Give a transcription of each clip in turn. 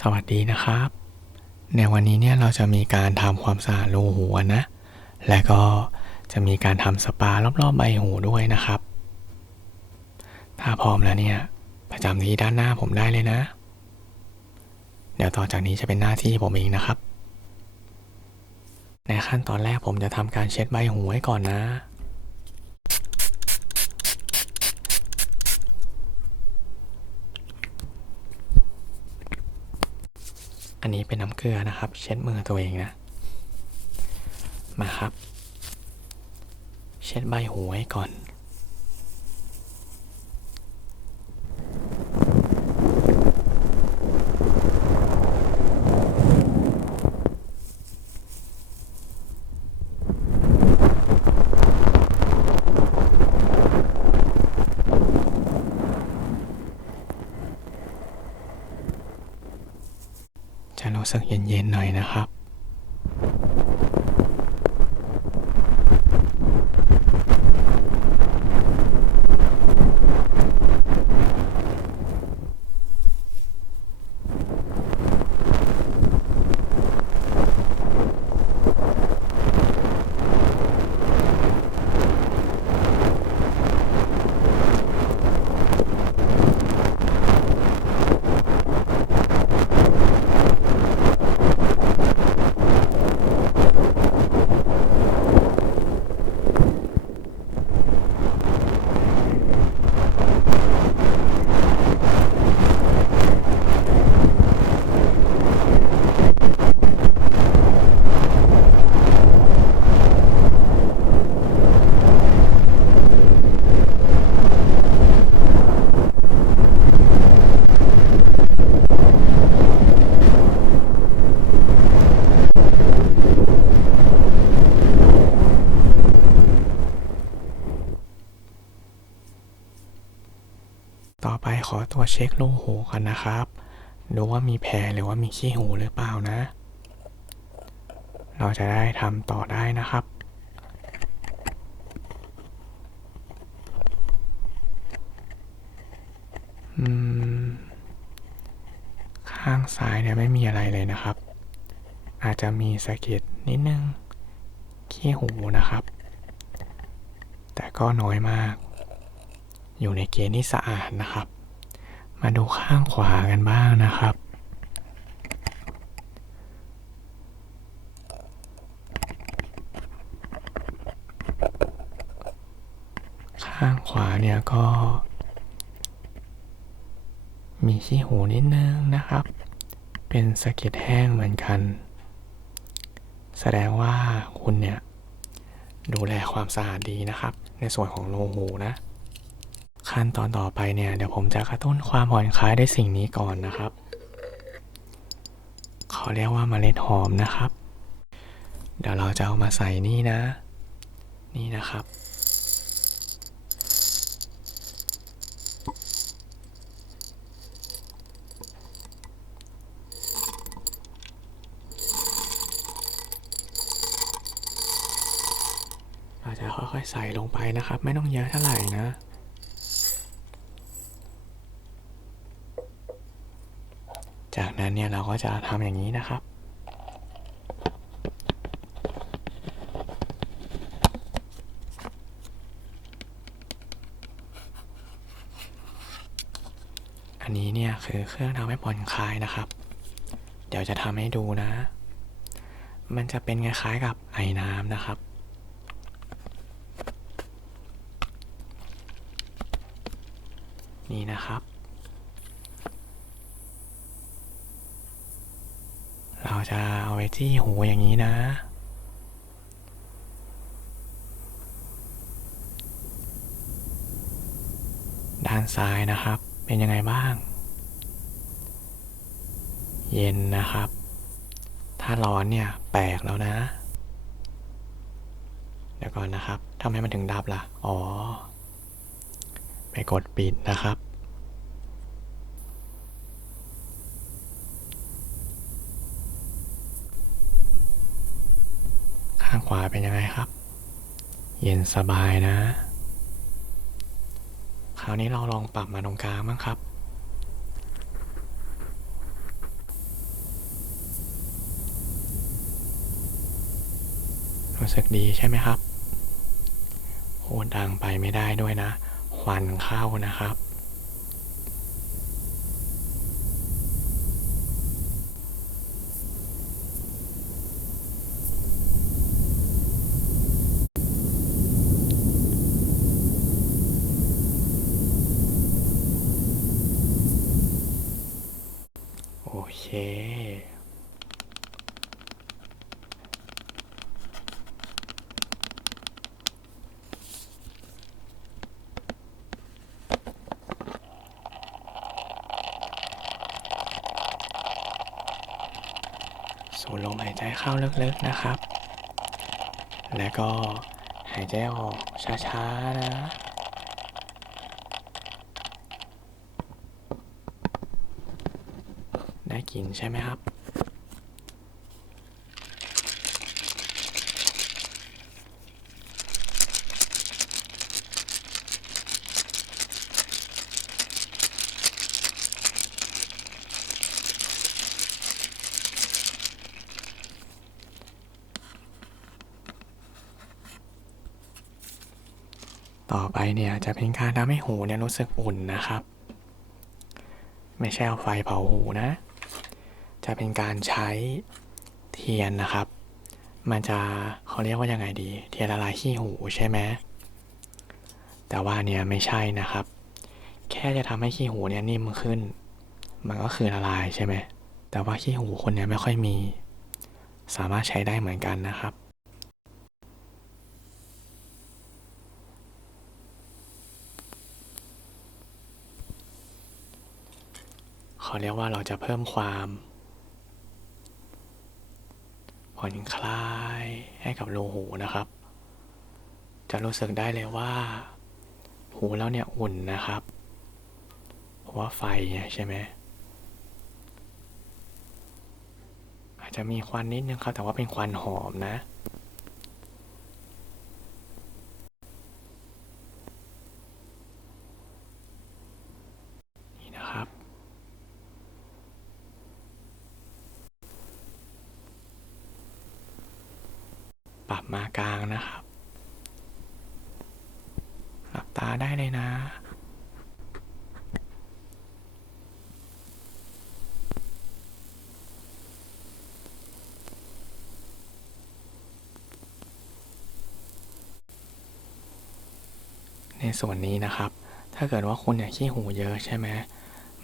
สวัสดีนะครับ ในวันนี้เนี่ยเราจะมีการทำความสะอาดรูหูกันนะ และก็จะมีการทำสปารอบๆใบหูด้วยนะครับ ถ้าพร้อมแล้วเนี่ยประจำที่ด้านหน้าผมได้เลยนะ เดี๋ยวต่อจากนี้จะเป็นหน้าที่ผมเองนะครับ ในขั้นตอนแรกผมจะทำการเช็ดใบหูให้ก่อนนะ อันนี้เป็นน้ำเกลือนะครับ เช็ดมือตัวเองนะ มาครับ เช็ดใบหูให้ก่อน สึกเย็นๆหน่อยนะครับ ช็ครูหูกันนะครับดูว่ามีแผลหรือว่ามีขี้หูหรือเปล่านะ เราจะได้ทำต่อได้นะครับ ข้างซ้ายเนี่ยไม่มีอะไรเลยนะครับ อาจจะมีสะเก็ดนิดนึง ขี้หูนะครับ แต่ก็น้อยมาก อยู่ในเกณฑ์ที่สะอาดนะครับ มาดูข้างขวากันบ้างนะครับ ข้างขวาเนี่ยก็ มีขี้หูนิดนึงนะครับ เป็นสะเก็ดแห้งเหมือนกัน แสดงว่าคุณเนี่ย ดูแลความสะอาดดีนะครับ ในส่วนของโลหูนะ ขั้นตอนต่อไปเนี่ย เดี๋ยวผมจะกระตุ้นความผ่อนคลายด้วยสิ่งนี้ก่อนนะครับเขาเรียกว่าเมล็ดหอมนะครับ เดี๋ยวเราจะเอามาใส่นี่นะ นี่นะครับ เราจะค่อยๆใส่ลงไปนะครับ ไม่ต้องเยอะเท่าไหร่นะ จาก นั้นเนี่ยเราก็จะทำอย่างนี้นะครับ อันนี้เนี่ยคือเครื่องทำให้ผ่อนคลายนะครับ เดี๋ยวจะทำให้ดูนะ มันจะเป็นคล้ายๆกับไอ้น้ำนะครับนี่นะครับ เราจะ เอาไว้ที่หูอย่างนี้นะ ด้านซ้ายนะครับ เป็นยังไงบ้าง เย็นนะครับ ถ้าร้อนเนี่ย แปลกแล้วนะ เดี๋ยวก่อนนะครับทำไมมันถึงดับล่ะ อ๋อ ไปกดปิดนะครับ ขวาเป็นยังไงครับ เย็นสบายนะ คราวนี้เราลองปรับมาตรงกลางบ้างครับ รู้สึกดีใช่ไหมครับโหดังไปไม่ได้ด้วยนะควันเข้านะครับ ลึกๆนะครับ แล้วก็หายใจออกช้าๆนะได้กลินใช่ไหมครับ เนี่ยจะเป็นการทำให้หูเนี่ยรู้สึกอุ่นนะครับ ไม่ใช่เอาไฟเผาหูนะ จะเป็นการใช้เทียนนะครับ มันจะเขาเรียกว่ายังไงดี เทียนละลายขี้หูใช่ไหมแต่ว่าเนี่ยไม่ใช่นะครับ แค่จะทำให้ขี้หูเนี่ยนิ่มขึ้น มันก็คือละลายใช่ไหมแต่ว่าขี้หูคนเนี่ยไม่ค่อยมี สามารถใช้ได้เหมือนกันนะครับ เขาเรียกว่าเราจะเพิ่มความผ่อนคลายให้กับรูหูนะครับ จะรู้สึกได้เลยว่า หูเราเนี่ยอุ่นนะครับเพราะว่าไฟเนี่ยใช่ไหมอาจจะมีควันนิดนึงครับ แต่ว่าเป็นควันหอมนะ นี่นะครับ ปรับมากลางนะครับ หลับตาได้เลยนะ ใน ส่วนนี้นะครับ ถ้าเกิดว่าคุณเนี่ยขี้หูเยอะใช่ไหม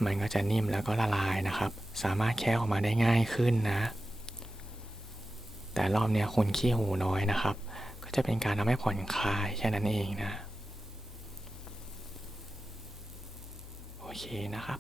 มันก็จะนิ่มแล้วก็ละลายนะครับ สามารถแคะออกมาได้ง่ายขึ้นนะ แต่รอบเนี้ยคุณขี้หูน้อยนะครับ ก็จะเป็นการทำให้ผ่อนคลายแค่นั้นเองนะ โอเคนะครับ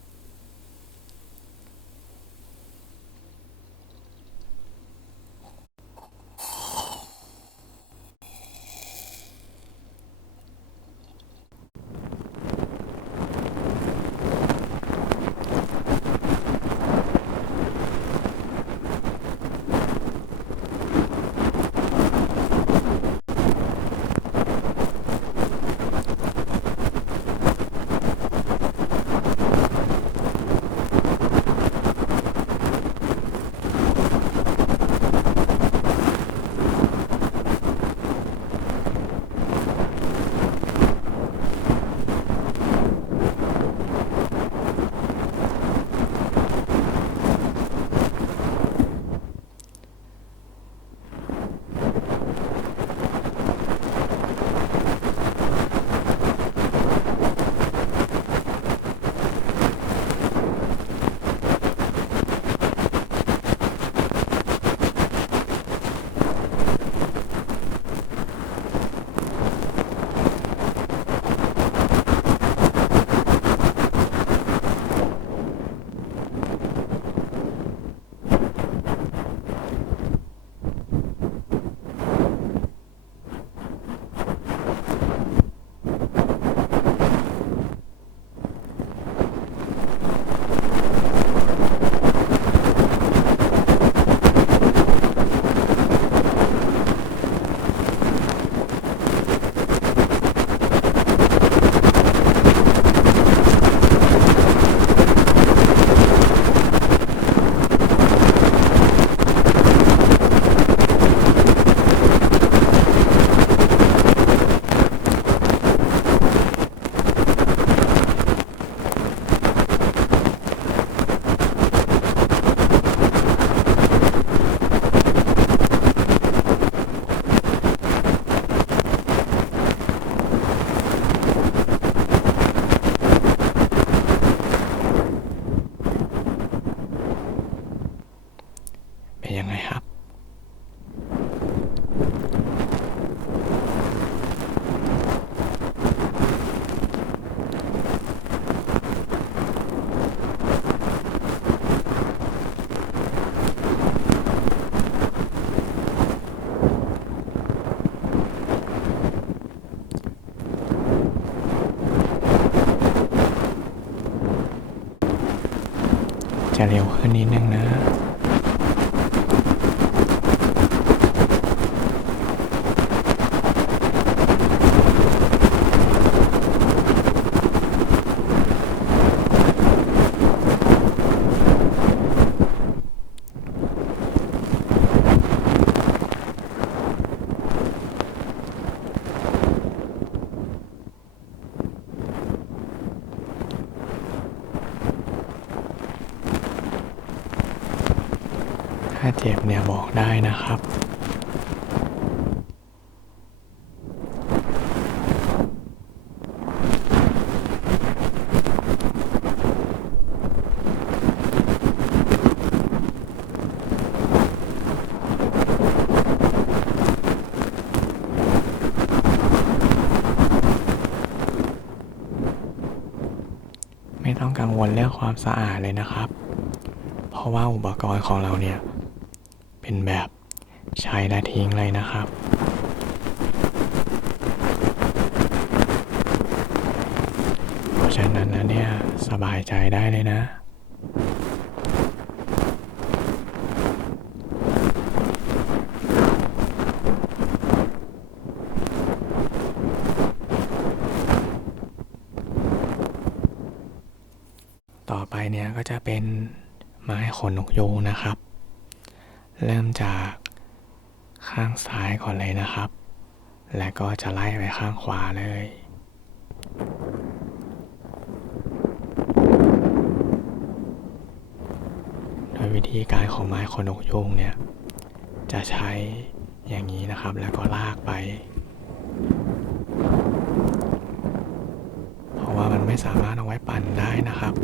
นนิดนึงนะ ถ้าเจ็บเนี่ยบอกได้นะครับไม่ต้องกังวลเรื่องความสะอาดเลยนะครับ เพราะว่าอุปกรณ์ของเราเนี่ย เป็นแบบใช้และทิ้งเลยนะครับ เพราะฉะนั้นนะเนี่ย สบายใจได้เลยนะ ต่อไปเนี่ยก็จะเป็นไม้ขนนกยูงนะครับ เริ่มจากข้างซ้ายก่ อนเลยนะครับ และก็จะไล่ไปข้างขวาเลย โดยวิธีการของไม้ขนนกยูงเนี่ย จะใช้อย่างนี้นะครับ แล้วก็ลากไป เพราะว่ามันไม่สามารถเอาไว้ปั่นได้นะครับ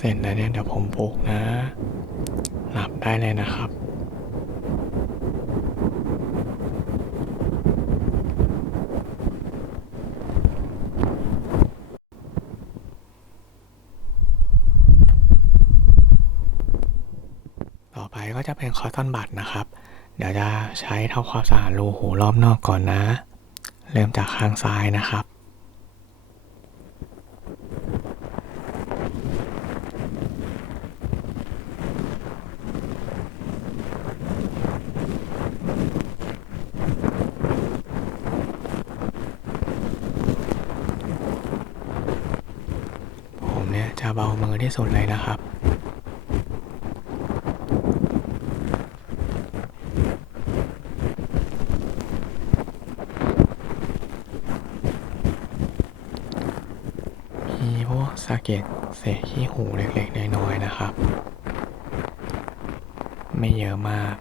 เสร็จแล้วเนี่ยเดี๋ยวผมปลุกนะ หลับได้เลยนะครับต่อไปก็จะเป็นคอตตอนบัดนะครับ เดี๋ยวจะใช้ทำความสะอาดรูหูรอบนอกก่อนนะ เริ่มจากข้างซ้ายนะครับ เไม่ได้สุดเลยนะครับ มีพวกสะเก็ดเศษขี้หูเล็กๆน้อยๆนะครับ ไม่เยอะมาก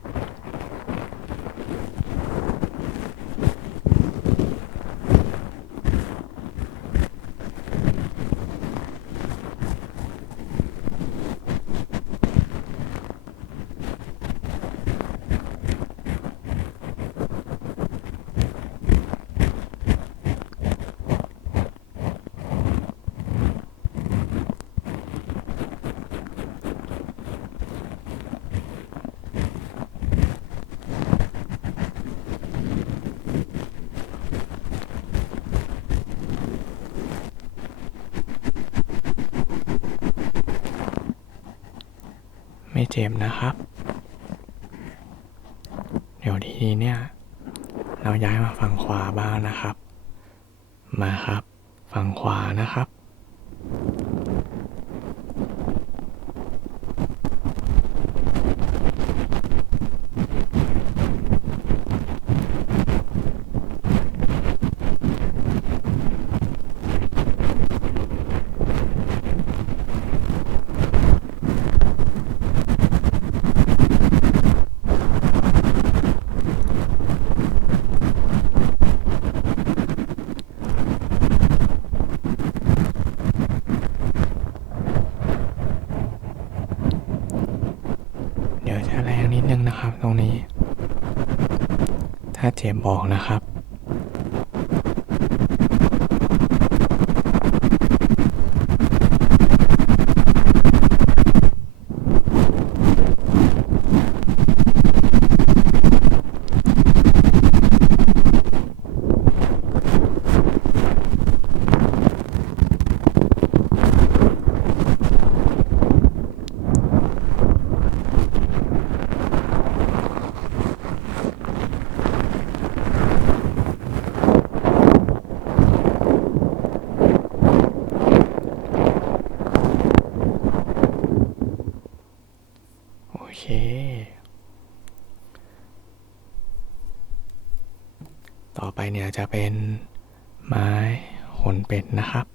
เจ็บนะครับ เดี๋ยวทีนี้เนี่ย เราย้ายมาฝั่งขวาบ้างนะครับ มาครับ ฝั่งขวานะครับ เดี๋ยวจะแรงนิดนึงนะครับ ตรงนี้ ถ้าเจมบอกนะครับ โอเค ต่อไปเนี่ย จะเป็นไม้ขนเป็ดนะครับ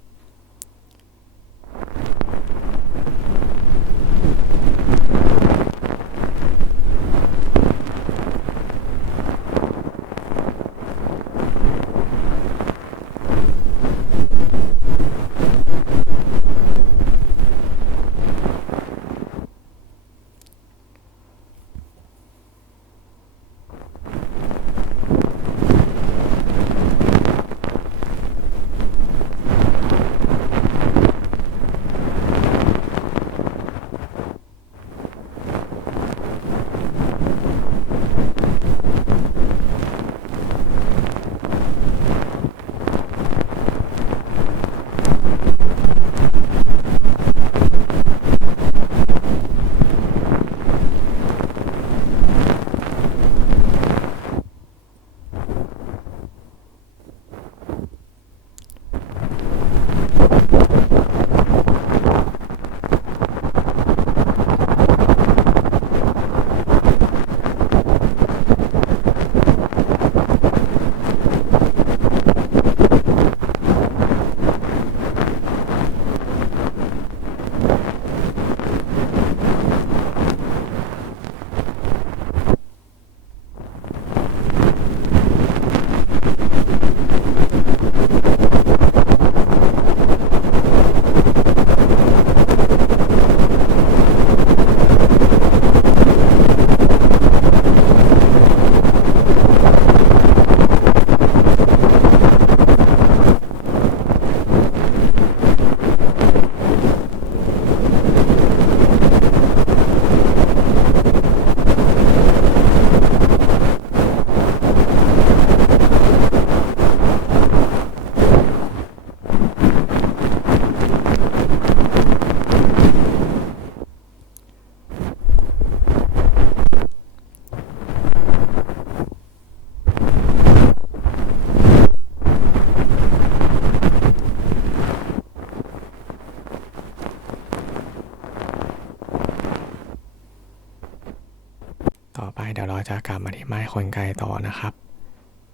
จะกลับมาที่ไม้ขนไก่ต่อนะครับ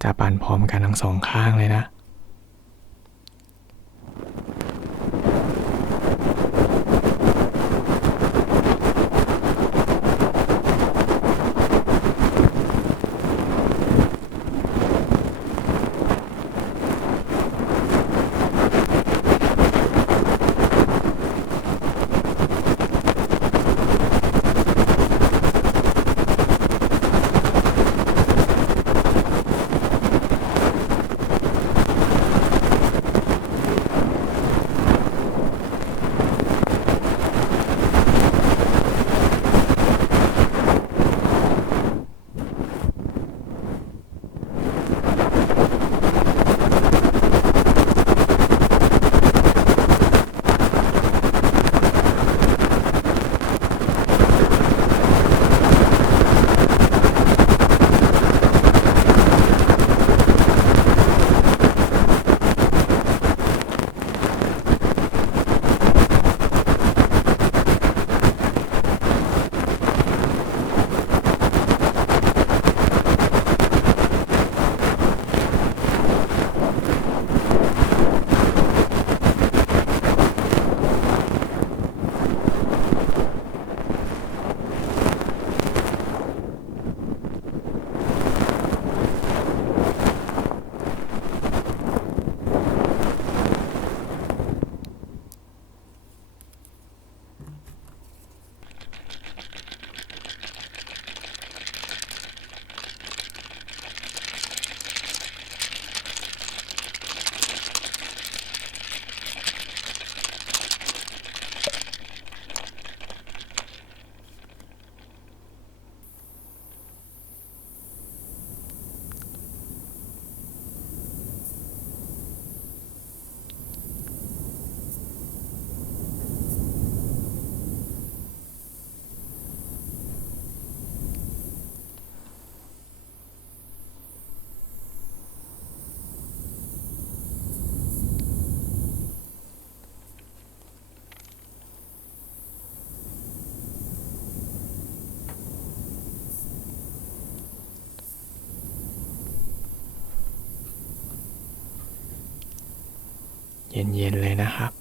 จะปั่นพร้อมกันทั้งสองข้างเลยนะ เย็นๆเลยนะครับ